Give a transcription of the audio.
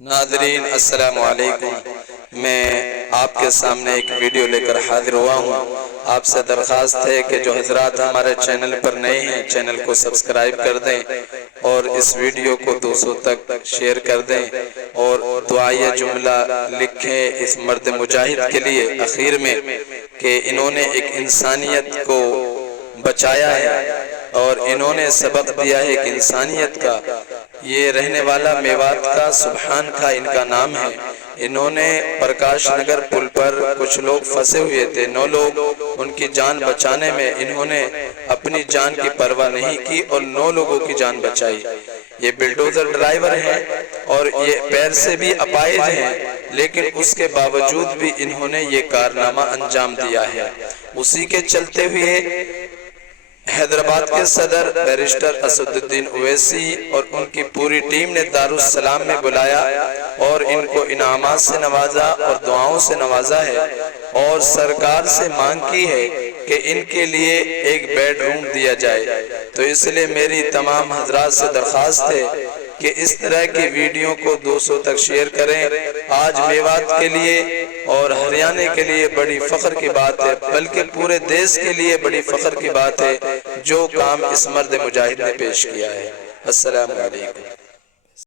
ناظرین السلام علیکم، میں آپ کے سامنے ایک ویڈیو لے کر حاضر ہوا ہوں۔ آپ سے درخواست ہے کہ جو حضرات ہمارے چینل پر نئے ہیں چینل کو سبسکرائب کر دیں اور اس ویڈیو کو دوسروں تک شیئر کر دیں اور دعائیہ جملہ لکھیں اس مرد مجاہد کے لیے اخیر میں کہ انہوں نے ایک انسانیت کو بچایا ہے اور انہوں نے سبق دیا ہے کہ انسانیت کا یہ رہنے والا میوات کا سبحان کا ان کا نام ہے۔ انہوں نے پرکاش نگر پل پر کچھ لوگ پھنسے ہوئے تھے، 9 لوگ، ان کی جان بچانے میں انہوں نے اپنی جان کی پرواہ نہیں کی اور 9 لوگوں کی جان بچائی۔ یہ بلڈوزر ڈرائیور ہیں اور یہ پیر سے بھی اپائج ہیں، لیکن اس کے باوجود بھی انہوں نے یہ کارنامہ انجام دیا ہے۔ اسی کے چلتے ہوئے حیدرآباد کے صدر بیرسٹر اسد الدین اویسی اور ان کی پوری ٹیم نے دارالسلام میں بلایا اور ان کو انعامات سے نوازا اور دعاؤں سے نوازا ہے اور سرکار سے مانگ کی ہے کہ ان کے لیے ایک بیڈ روم دیا جائے۔ تو اس لیے میری تمام حضرات سے درخواست ہے کہ اس طرح کی ویڈیو کو دوسروں تک شیئر کریں۔ آج میوات کے لیے اور ہریانہ کے لیے بڑی فخر کی بات ہے، بلکہ پورے دیش کے لیے بڑی فخر کی بات ہے جو کام اس مرد مجاہد نے پیش کیا ہے۔ السلام علیکم۔